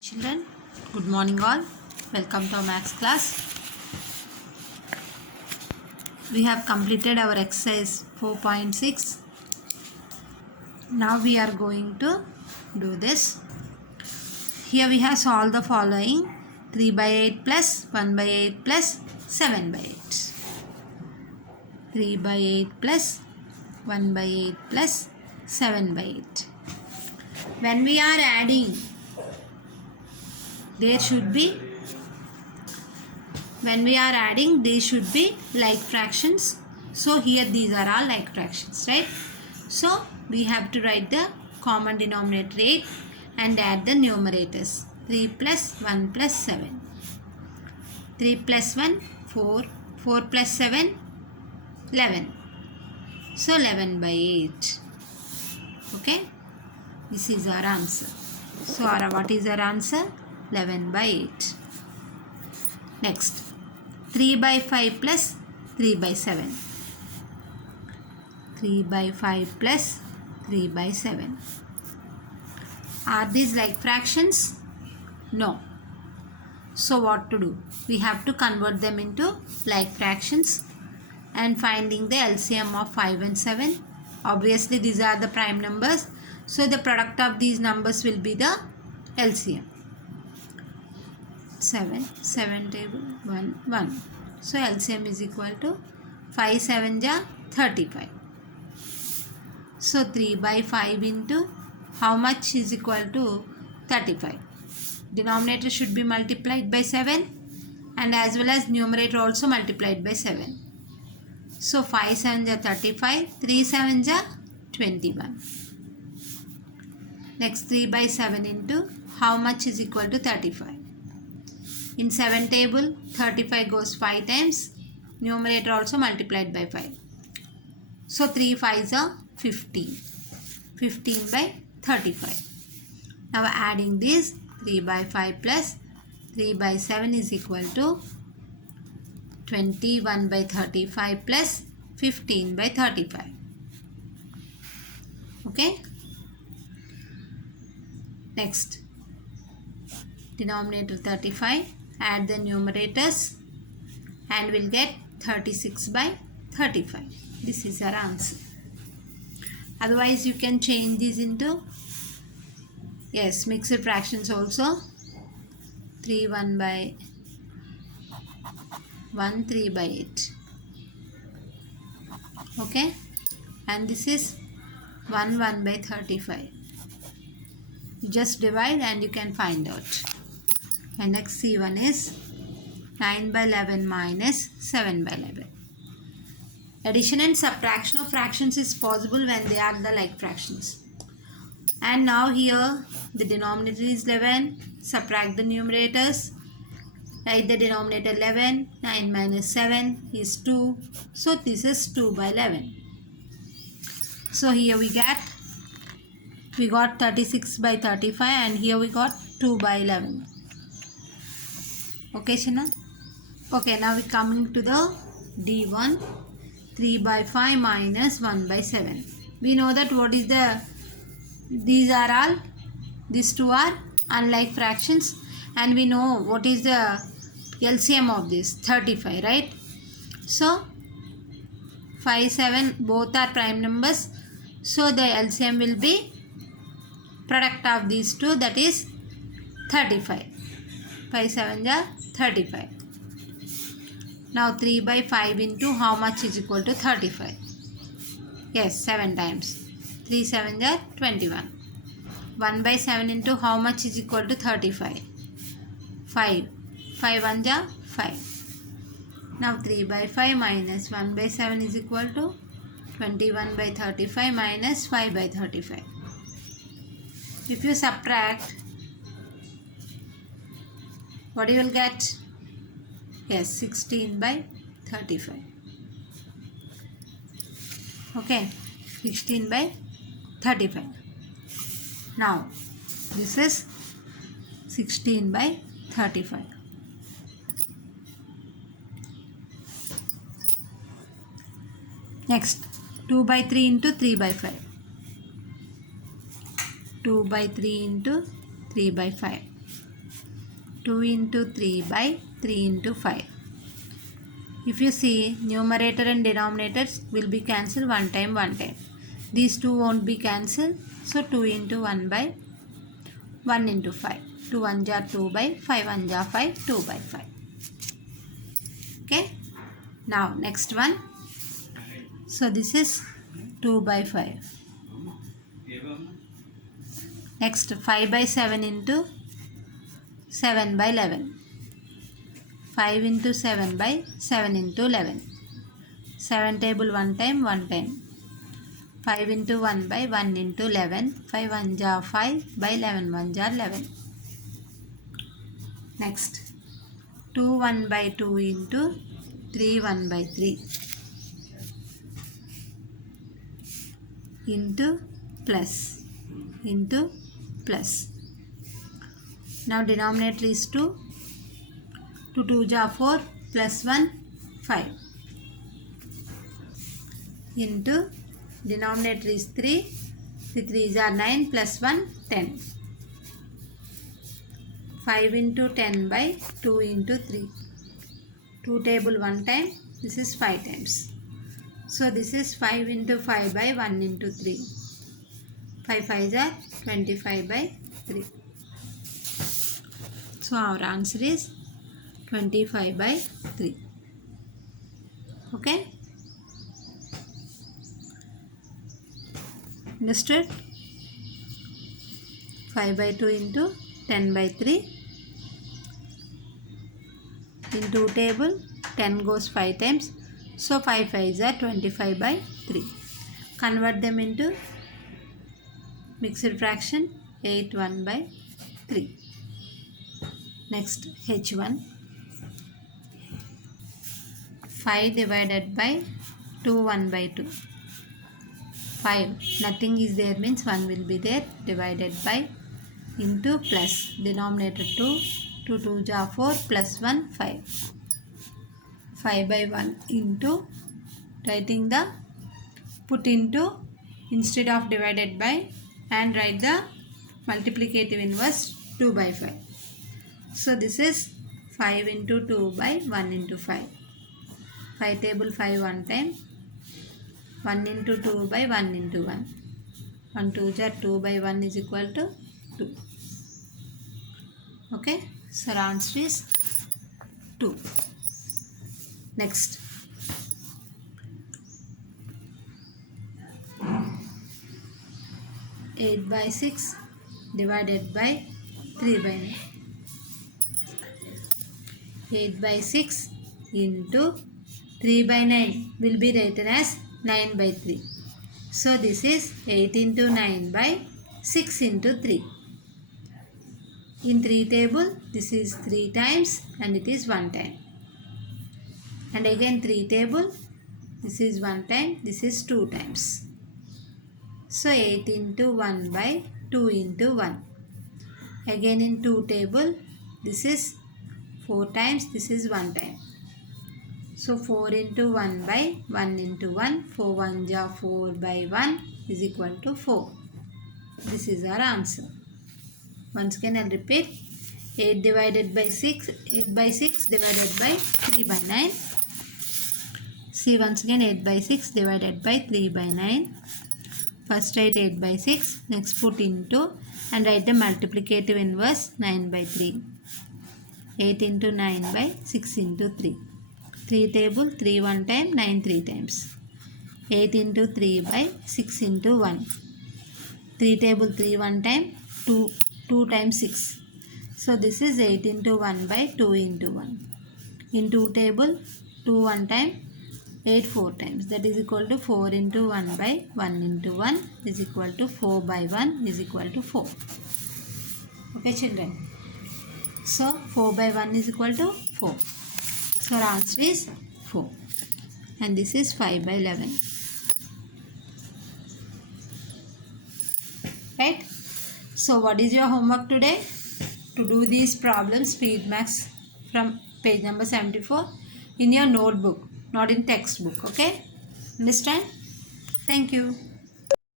Children, good morning all. Welcome to our maths class. We have completed our exercise 4.6. Now we are going to do this. Here we have solved the following: 3 by 8 plus 1 by 8 plus 7 by 8. 3 by 8 plus 1 by 8 plus 7 by 8. When we are adding, there should be, when we are adding, these should be like fractions. So here these are all like fractions, right? So we have to write the common denominator 8 and add the numerators. 3 plus 1 plus 7. 3 plus 1, 4. 4 plus 7, 11. So 11 by 8. Okay? This is our answer. So what is our answer? 11 by 8. Next, 3 by 5 plus 3 by 7. 3 by 5 plus 3 by 7. Are these like fractions? No. So what to do? We have to convert them into like fractions and finding the LCM of 5 and 7. Obviously these are the prime numbers. So the product of these numbers will be the LCM. 7 table 1 1. So LCM is equal to 5 7 ja 35. So 3 by 5 into how much is equal to 35. Denominator should be multiplied by 7 and as well as numerator also multiplied by 7. So 5 7 ja 35, 3 7 ja 21. Next 3 by 7 into how much is equal to 35. In 7 table, 35 goes 5 times. Numerator also multiplied by 5. So 3 5s are 15. 15 by 35. Now adding this, 3 by 5 plus 3 by 7 is equal to 21 by 35 plus 15 by 35. Okay. Next, denominator 35. Add the numerators and we'll get 36 by 35. This is our answer. Otherwise you can change these into mixed fractions also. 3 1 by 1 3 by 8. Okay, and this is 1 1 by 35. You just divide and you can find out. And next C1 is 9 by 11 minus 7 by 11. Addition and subtraction of fractions is possible when they are the like fractions. And now here the denominator is 11. Subtract the numerators. Write the denominator 11. 9 minus 7 is 2. So this is 2 by 11. So here we got 36 by 35 and here we got 2 by 11. Okay, Shana? Okay, now we coming to the D1. 3 by 5 minus 1 by 7. We know that what is the, these two are unlike fractions and we know what is the LCM of this, 35, right? So 5 7 both are prime numbers. So the LCM will be product of these two, that is 35. 5 7 ja 35. Now 3 by 5 into how much is equal to 35? Yes, 7 times. 3 7 ja 21. 1 by 7 into how much is equal to 35? 5. 5 1 ja 5. Now 3 by 5 minus 1 by 7 is equal to 21 by 35 minus 5 by 35. If you subtract, what you will get? Yes, 16 by 35. Okay, 16 by 35. Now, this is 16 by 35. Next, 2 by 3 into 3 by 5. 2 by 3 into 3 by 5. 2 into 3 by 3 into 5. If you see, numerator and denominators will be cancelled one time. These two won't be cancelled. So 2 into 1 by 1 into 5. 2 1 jar 2 by 5 1 jar 5, 2 by 5. Okay. Now next one. So this is 2 by 5. Next 5 by 7 into 7 by 11. 5 into 7 by 7 into 11. 7 table 1 time. 5 into 1 by 1 into 11. 5 1 jar 5 by 11 1 jar 11. Next 2 1 by 2 into 3 1 by 3 into plus. Now denominator is 2. 2 2 jar 4 plus 1 5 into denominator is 3. 3 3 jar 9 plus 1 10. 5 into 10 by 2 into 3. 2 table 1 time. This is 5 times. So this is 5 into 5 by 1 into 3. 5 5 are 25 by 3. So our answer is 25 by 3. Okay. Understood? 5 by 2 into 10 by 3. In 2 table 10 goes 5 times. So 5 5s are 25 by 3. Convert them into mixed fraction. 8 1 by 3. Next H1. 5 divided by 2 1 by 2. 5 nothing is there means 1 will be there, divided by into plus denominator 2. 2 2 jar 4 plus 1 5. 5 by 1 into writing the put into instead of divided by and write the multiplicative inverse 2 by 5. So this is 5 into 2 by 1 into 5. 5 table 5 1 time. 1 into 2 by 1 into 1. 1 2 jar 2 by 1 is equal to 2. Okay. So our answer is 2. Next. Eight by 6 divided by 3 by 9. 8 by 6 into 3 by 9 will be written as 9 by 3. So this is 8 into 9 by 6 into 3. In 3 table this is 3 times and it is 1 time. And again 3 table this is 1 time, this is 2 times. So 8 into 1 by 2 into 1. Again in 2 table this is 4 times, this is 1 time. So 4 into 1 by 1 into 1. 4 1 jar 4 by 1 is equal to 4. This is our answer. Once again I'll repeat. 8 divided by 6. 8 by 6 divided by 3 by 9. See once again 8 by 6 divided by 3 by 9. First write 8 by 6. Next put into and write the multiplicative inverse 9 by 3. 8 into 9 by 6 into 3. 3 table 3 1 time, 9 3 times. 8 into 3 by 6 into 1. 3 table 3 1 time, 2 times 6. So this is 8 into 1 by 2 into 1. In 2 table 2 1 time, 8 4 times. That is equal to 4 into 1 by 1 into 1 is equal to 4 by 1 is equal to 4. Okay children. So 4 by 1 is equal to 4. So our answer is 4. And this is 5 by 11. Right? So what is your homework today? To do these problems, speed max from page number 74 in your notebook, not in textbook. Okay? Understand? Thank you.